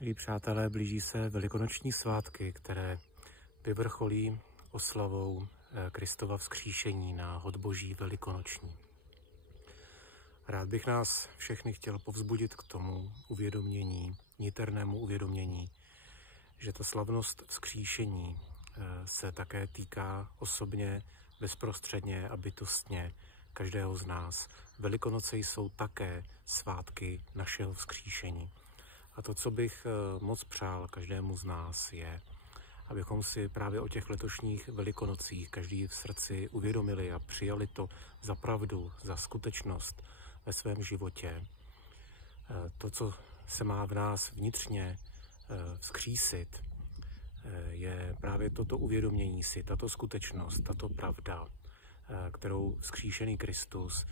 Milí přátelé, blíží se velikonoční svátky, které vyvrcholí oslavou Kristova vzkříšení na hod Boží velikonoční. Rád bych nás všechny chtěl povzbudit k tomu uvědomění, niternému uvědomění, že ta slavnost vzkříšení se také týká osobně, bezprostředně a bytostně každého z nás. Velikonoce jsou také svátky našeho vzkříšení. A to, co bych moc přál každému z nás, je, abychom si právě o těch letošních velikonocích každý v srdci uvědomili a přijali to za pravdu, za skutečnost ve svém životě. To, co se má v nás vnitřně vzkřísit, je právě toto uvědomění si, tato skutečnost, tato pravda, kterou vzkříšený Kristus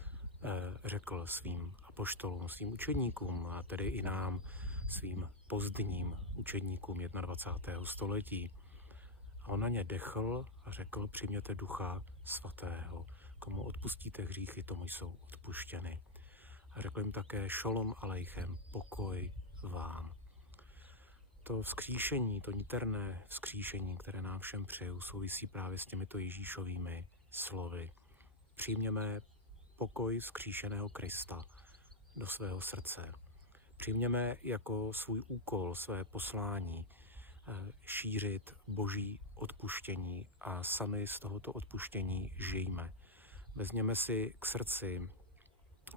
řekl svým apoštolům, svým učedníkům a tedy i nám, svým pozdním učedníkům 21. století. A on na ně dechl a řekl: přijměte Ducha Svatého, komu odpustíte hříchy, tomu jsou odpuštěny. A řekl jim také: šolom alejchem, pokoj vám. To vzkříšení, to niterné vzkříšení, které nám všem přeju, souvisí právě s těmito Ježíšovými slovy. Přijměme pokoj vzkříšeného Krista do svého srdce. Přijměme jako svůj úkol, své poslání šířit Boží odpuštění a sami z tohoto odpuštění žijme. Vezměme si k srdci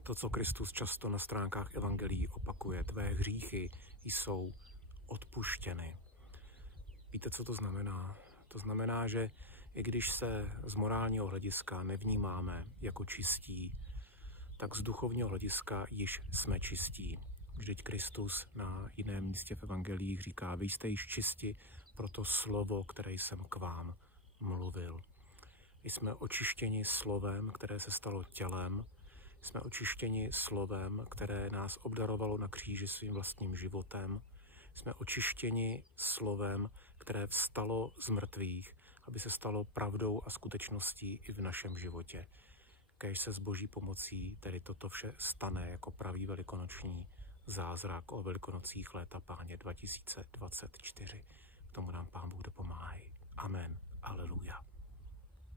to, co Kristus často na stránkách evangelií opakuje. Tvé hříchy jsou odpuštěny. Víte, co to znamená? To znamená, že i když se z morálního hlediska nevnímáme jako čistí, tak z duchovního hlediska již jsme čistí. Vždyť Kristus na jiném místě v evangeliích říká: vy jste již čisti pro to slovo, které jsem k vám mluvil. Jsme očištěni slovem, které se stalo tělem. Jsme očištěni slovem, které nás obdarovalo na kříži svým vlastním životem. Jsme očištěni slovem, které vstalo z mrtvých, aby se stalo pravdou a skutečností i v našem životě. Kéž se s Boží pomocí tedy toto vše stane jako pravý velikonoční zázrak o velikonocích léta Páně 2024. K tomu nám Pán Bůh dopomáhá. Amen. Aleluja.